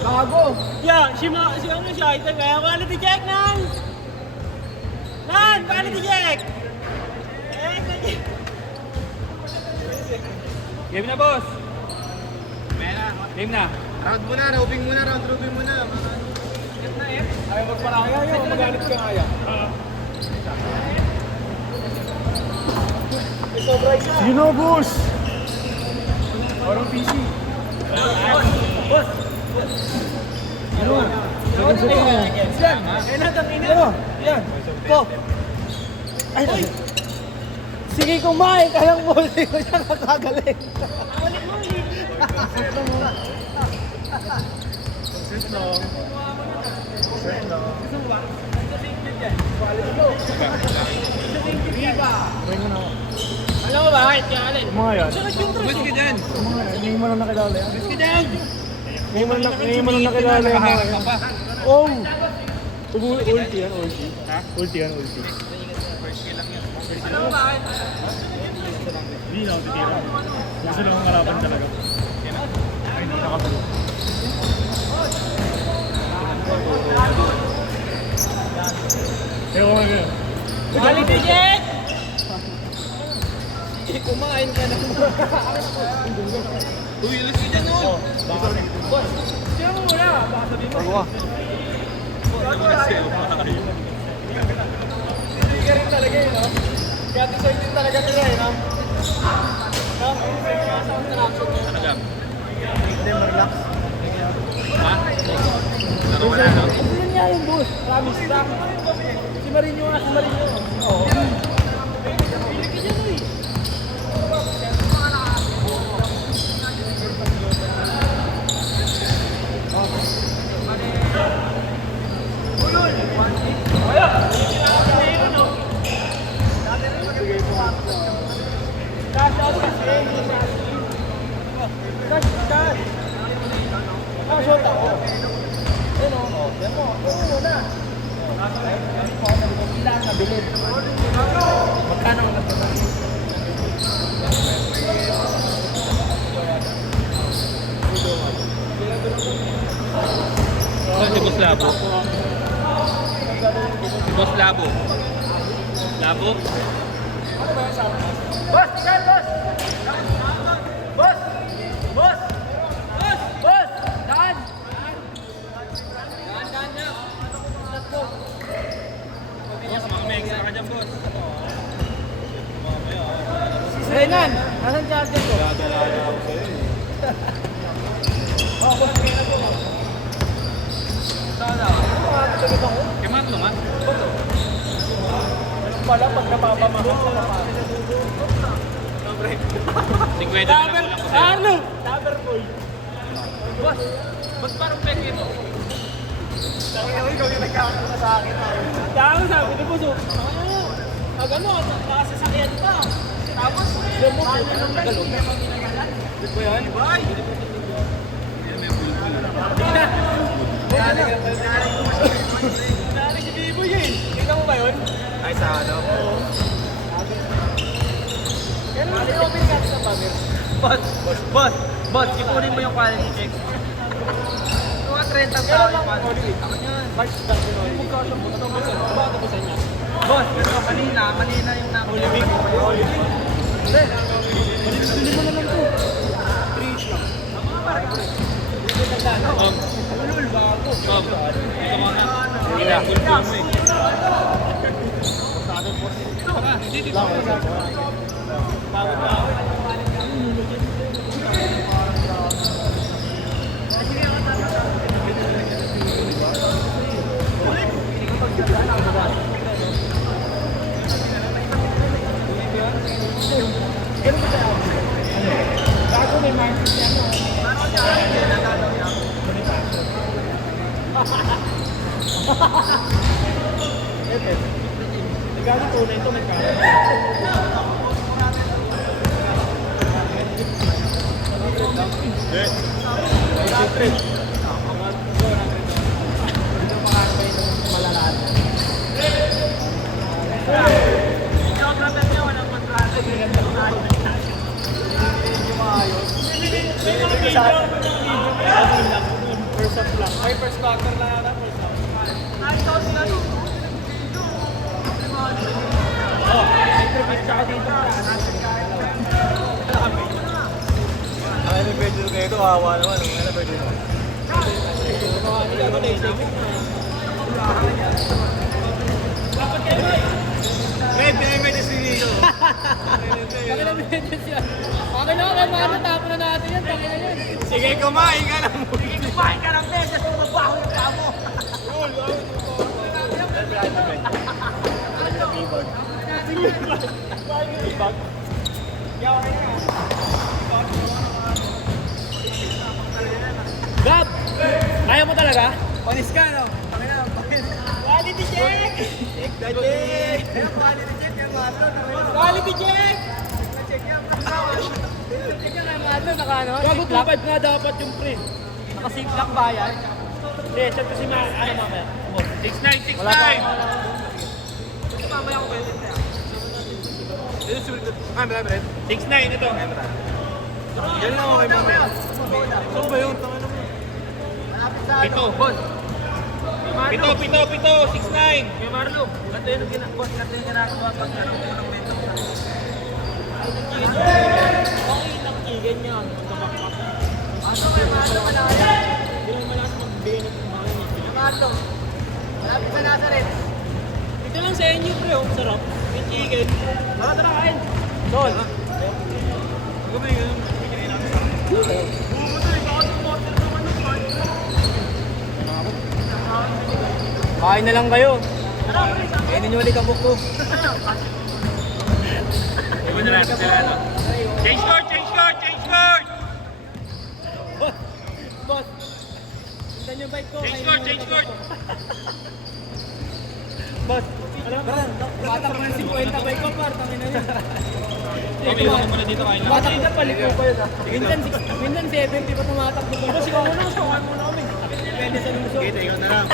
Gago. Ya, si ano siya, ito kaya quality check nan! Nan, quality check! Game na, boss. Game na. Round muna, round robin muna. F na F. Ayaw magparaya yun, magalit ka nga yan. Sino, boss? Parang PC. Boss! Ano? Yan! Yan! Ano? Yan. Po. Ay, sige kumain ka lang, boss. Hindi ko siya nakagaling. Alam mo bakit? Kaya alin? Mga yan. Whiskey dyan. Mga yan. Ngayon mo lang nakilala yan. Whiskey dyan! Ngayon mo lang nakilala yan. Nakaharap ka pa. Oh! Ulti yan, ulti. Ha? Ulti yan, ulti. Alam mo bakit? Hindi na, ulti yan. Gusto lang ang harapan talaga. Ay, hindi nakabalo. Ewan ko nga. Quality check! Kumain ka na. Uy, whiskey dyan, no? Boss, sino mo muna? Baka sabihin mo. Pagawa. Hindi ka rin talaga yun, no? Kaya design din talaga nila, no? No? Ano ka? Hindi, relax. Ha? Laro ka na, no? Ano yun nga yung boss? Promise lang. Si Marinho nga, si Marinho. Oo. Si Boss Labo. Si Boss Labo. Labo? Boss! Ikaw, boss! Boss! Boss! Boss! Boss! Daan! Daan na! Boss, mga may extra ka dyan, boss. Renan! Nasaan charger ko? Kemat lo, man. Pala pag napapamahal sa lapat. 50 na lang ko sa'yo. Ano? Dabber boy. Boss, ba't parang peke mo? Ikaw yung nagkakita sa akin. Dahil sabi ni Boss, pag ano, nakasasakyan pa. Tapos, alam mo, anong tagalog? Di ba yan? Bye! Nari si Bibo yun. Ikaw mo ba yun? Ay, sa ano? Oo. Kailan mo open ka sa bagay? Boss, ipunin mo yung quality check. Mga 30 Kailan tao lang yung quality ulit? check. Ako niyan. March lang ko ulit. Magkano mo? Ano ba sa? Bakit ba sa inyo? Boss, pero malina yung Holy Week. Holy Week. Hindi. Hindi mo naman to. 3 each lang. Hindi ka daan. Ulul, baka ako. Ito ka na. Hindi na. Full mo eh. Tara, dito. Pagod na ako. Bago may mindset yan. Ito. Nagano po na ito nagkano. First up Ay, first quarter na yata. Oh, centerpiece tsaka dito. Ay, may pwede kayo ito. Hawa naman. May na pwede. May pinay-medyo si Nico. Bakit na medyo siya? Bakit na kaya matatapon na natin yan? Bakit na yan? Sige, kumain ka lang. Kumain ka ng beses, magbaho yung kamo. Gab! Ayaw mo talaga? Panis ka, no? Quality check! Check the check! Quality check yung ano. Quality check! Check yan. Check yung mga ano, naka ano? Gago ziplock? 2.5 nga dapat yung pre. Naka-ziplock ba yan? Hindi, check kasi ano mamaya. 6'9", 6'9". Wala pa. Mamaya ko pwede na. Ito sulit ito. Camera, Brad. 6'9" ito. Yan lang ako kay mamaya. Saan ba yun? Tama naman. Pito. Pito. 6'9". Kuya Marlo, ganda yung ginagawa. Ganda yung ginagawa pag ano, ng bento. Okay lang, chicken yan. Ano ba yung Marlo malaya? Hindi naman malakas mag-benefit ng mga yun. Marlo, malapit sa Nazareth. Ito lang sa inyo, pre. Oh. Sarap. May chicken. Tara, tara, kain. Tol. Ano ba yun? Kain na lang kayo. Kainin nyo ulit ang buko. Iba na lang sila, no? Change court! Boss, tingnan yung bike ko. Change court! Boss, alam mo, batang mo yung 50 bike ko, par. Tangin na yun. Okay, iwan mo muna dito kain lang. Batang na paliko ko yun. Minsan 70 pa tumatakbo ko. Boss, ikaw muna, sawan muna kami. Depende sa luso. Kita, ikaw na lang.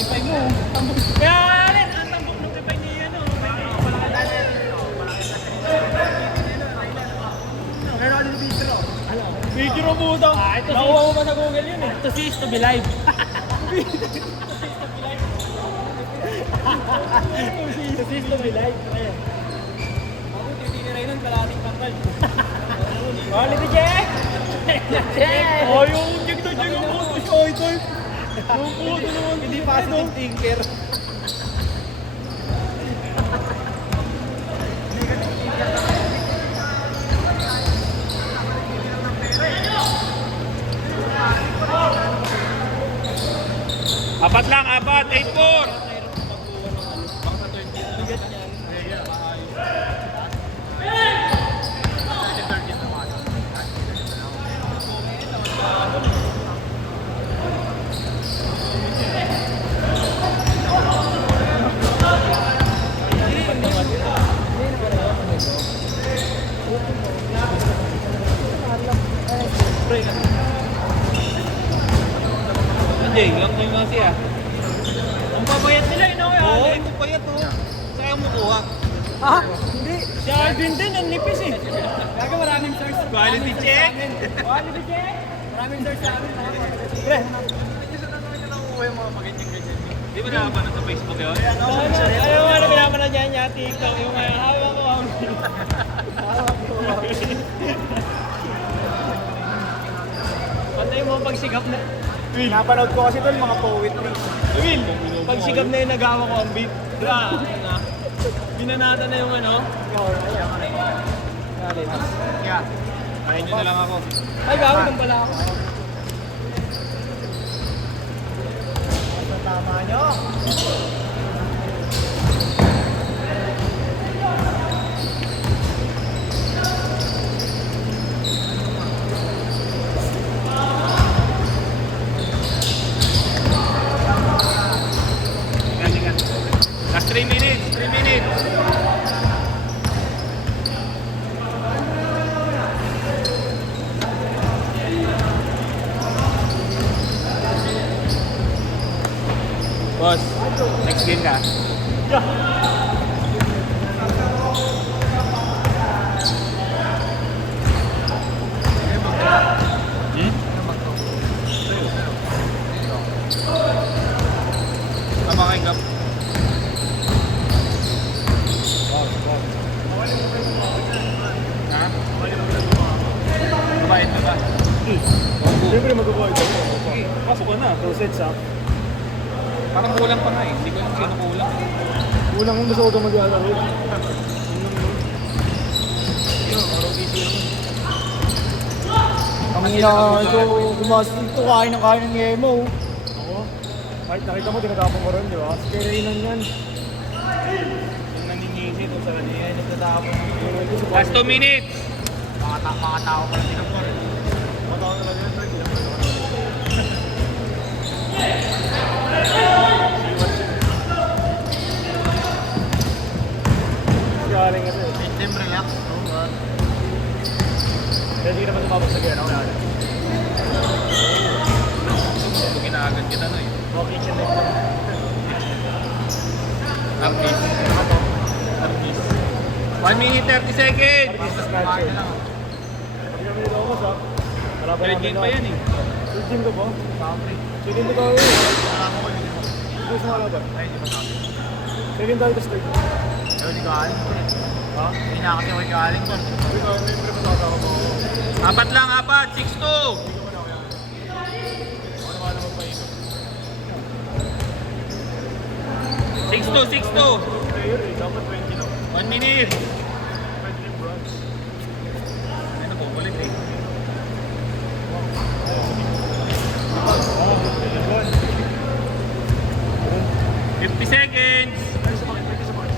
Ipay mo. Kaya rin, ang tambok ng kipay niya, ano. Meron ako dito video. Video mo daw. Ito Nakuha mo ba sa Google yun eh? To see is to be live. To see is to be live. Ayan. Ako, titigirain nun, kalating takal. Quality check! Check! Oh, yung check na check ang puto siya, ito. Yung puto naman. Hindi positive thinker. Apat lang, 8-4. Hindi, lang ko yung mga siya. Ang babayat nila, yun ako. Oo, ito pa yan to. Saan mo kuha? Ha? Hindi. Si Alvin din, ang nipis eh. Kaya maraming search. Quality check. Quality check! Maraming search sa amin. Pre, Di ba nakapanood sa Facebook yun? Ayaw nga na pinapanood niya niya, TikTok, yung mga hawak ko. Pantay mo ang pagsigap na. napanood ko kasi ito mga poetry. Will, pagsigap na yung nagawa ko ang beat. Grabe na. Binanata na yung ano. Yeah. Kain nyo na lang ako. Ay, gawin lang pala ako. Tama nyo. Last 3 minutes. 3 minutes. Boss, next game ka. Sige. Siyempre magbubuhay ka. Sige, pasok ka na. 2 sets ha. Parang kulang pa nga eh. Hindi ko alam sino kulang. Unang kung gusto ko ito mag-alaro. Ang ina ito, kumastig to, kain ng Yemo. Ako, kahit nakita mo, tinatapon ko rin, di ba? Kaya Reynan yan. Yung naningisi doon sa kanila. Yung nagtatapon. Last 2 minutes. Mga tao pa rin tinapon. Mga tao talaga yan, Frank. Galing kasi. Team relax. Kaya hindi naman tumabot sa gera. Wala na. Ginaagad kita na eh. Mga kitchen light lang. Artist. Artist. 1 minute 30 seconds. Artista snatcher. Hindi kami nito ako sa. Wala pa Third namin game na. pa yan eh. Third game ka ba? Second to tayo eh. Hindi sa mga laban. Second tayo to third. Hindi ka aling ko. Ha? Hindi na kasi ako aling ko. Hindi ka, may pre-pasakawa mo. 4 lang, 4. 6-2. 6-2. Player eh, dapat 20 lang. 1 minute. Pwede rin bronze. Ano po, ulit eh. Oo, pwede bronze. 50 seconds. Ay, sa bakit, pwede sa bakit.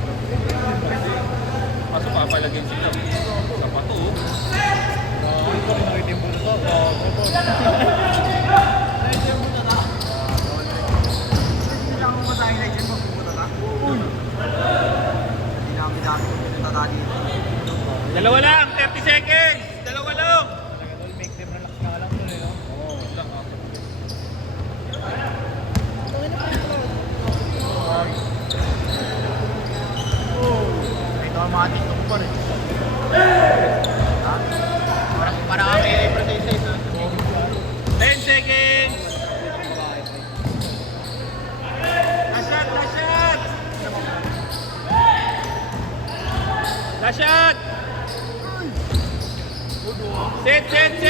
Kaso papalagyan sila. Sa pato. Hindi ko rin nakitim mo na to. Hindi lang ako masahin na dyan magpupunta na. Hindi na kami dami pupunta na dito. Dalawa lang, 30 seconds. Dalawa lang. Make them relax nga lang to eh. Oo, lang ako. Ito ang mga TikTok pa rin. Ha? Para kami libre sa isa-isa. 10 seconds. Last shot, last shot. Last shot. Set.